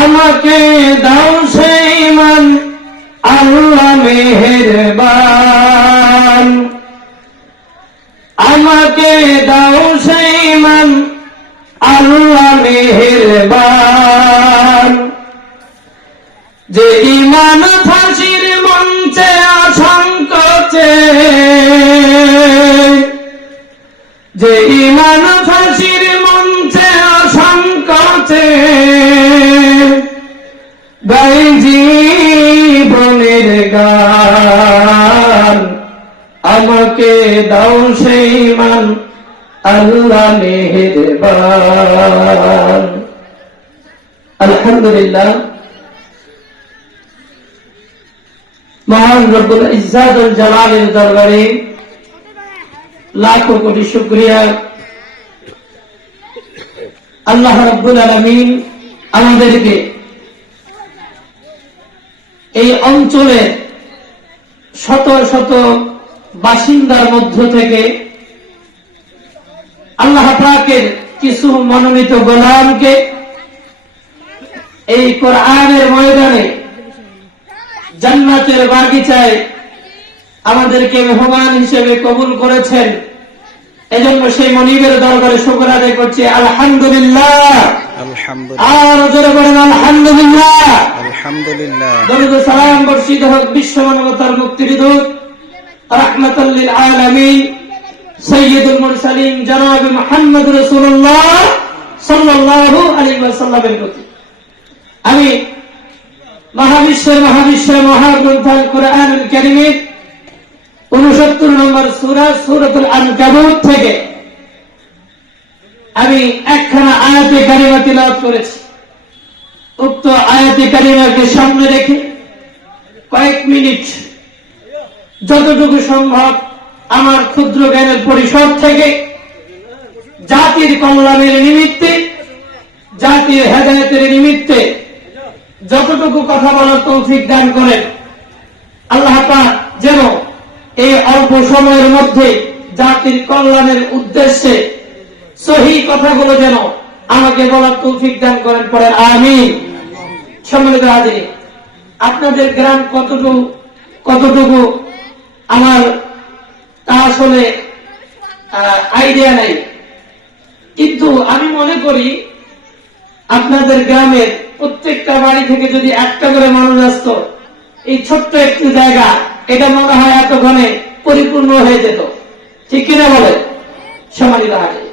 আমাকে দাও সেই মান আল্লাহ মেহেরবান, আমাকে দাও সেই মান আল্লাহ মেহেরবান। যে ঈমান ফাঁসির মঞ্চে অসংকোচে, যে ঈমান ফাঁসির মঞ্চে অসংকোচে গাই জীবনের গান, আমাকে দাও সেই মান আল্লাহ মেহেরবান। আলহামদুলিল্লাহ, মহান রব্বুল ইজ্জাত ওয়াল জালালের দরবারে লাখো কোটি শুকরিয়া। আল্লাহ রাব্বুল আলামিন আমাদেরকে এই অঞ্চলের শত শত বাসিন্দার মধ্য থেকে আল্লাহ পাকের কিছু মনোনীত গোলামকে এই কোরআনের ময়দানে জান্নাতের বাগিচায় আমাদেরকে মেহমান হিসেবে কবুল করেছেন। এজন্য সেই মনিবের দরবারে শুকর আদায় করছি আলহামদুলিল্লাহ। আর জোরে বলেন আলহামদুলিল্লাহ। দরুদ ও সালাম বর্ষিত হোক বিশ্ব মানবতার মুক্তির দূত রাহমাতুল লিল আলামিন সাইয়্যিদুল মুরসালিন জনাব মুহাম্মদ রাসূলুল্লাহ সাল্লাল্লাহু আলাইহি ওয়াসাল্লামের প্রতি। আমি মহাবিশ্বের মহাগ্রন্থ আল কোরআনুল কারীমের 69 নম্বর সূরা সূরাতুল আনকাবুত থেকে আমি একখানা আয়াতে কারিমা তিলাওয়াত করেছি। উক্ত আয়াতে কারিমাকে সামনে রেখে কয়েক মিনিট যতটুকু সম্ভব আমার ক্ষুদ্র জ্ঞানের পরিসর থেকে জাতির কল্যাণের নিমিত্তে, জাতির হেদায়েতের নিমিত্তে যতটুকু কথা বলার তৌফিক দান করেন। আল্লাহ পাক যেন এই অল্প সময়ের মধ্যে জাতির কল্যাণের উদ্দেশ্যে সহি কথাগুলো যেন আমাকে বলার তৌফিক দান করেন, পরে আমিন। সম্মানিত হাজিরিন, আপনাদের গ্রাম কতটুকু আমার তা আসলে আইডিয়া নেই, কিন্তু আমি মনে করি আপনাদের গ্রামের প্রত্যেকটা বাড়ি থেকে যদি একটা করে মানুষ আসত, এই ছোট্ট একটু জায়গা এটা মনে হয় এতক্ষণে পরিপূর্ণ হয়ে যেত। ঠিক কিনা বলে? সম্মানিত হাজির,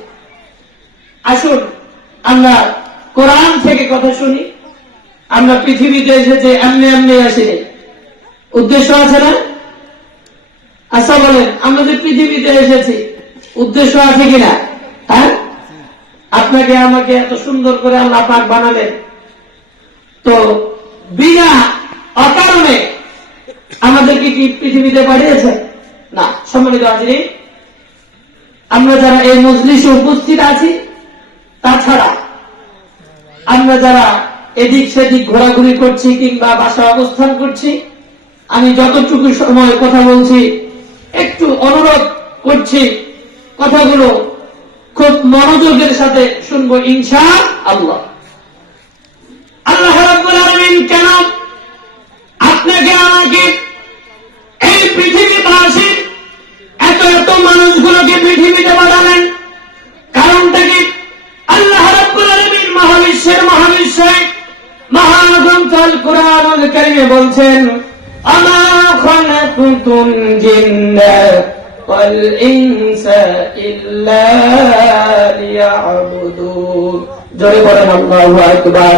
আসুন আমরা কোরআন থেকে কথা শুনি। আমরা পৃথিবীতে এসেছে এমনি এমনি আসিনি, উদ্দেশ্য আছে না? আচ্ছা বলেন, আমরা যে পৃথিবীতে এসেছি উদ্দেশ্য আছে কিনা? হ্যাঁ, আপনাকে আমাকে এত সুন্দর করে আল্লাহ পাক বানালেন, তো বিনা অকারণে আমাদেরকে কি পৃথিবীতে পাঠিয়েছে? না। সম্মানিত হাজিরিন, আমরা যারা এই মজলিসে উপস্থিত আছি, তাছাড়া আমরা যারা এদিক সেদিক ঘোরাঘুরি করছি কিংবা বাসায় অবস্থান করছি, আমি যতটুকু সময় কথা বলছি একটু অনুরোধ করছি কথাগুলো খুব মনোযোগের সাথে শুনবো ইনশাআল্লাহ। আল্লাহ রাব্বুল আলামিন কেন আপনাকে আমাকে এই পৃথিবীবাসী এত এত মানুষগুলোকে পৃথিবীতে পাঠালেন? কারণটা কি? আল্লাহ রাব্বুল আলামিন মহাবিশ্বের মহাগ্রন্থ আল কোরআনুল কারীমে বলছেন, আমা খালাকুতুল জিন্না ওয়াল ইনসা ইল্লা লিয়াবুদুন। জোরে বলেন আল্লাহু আকবার।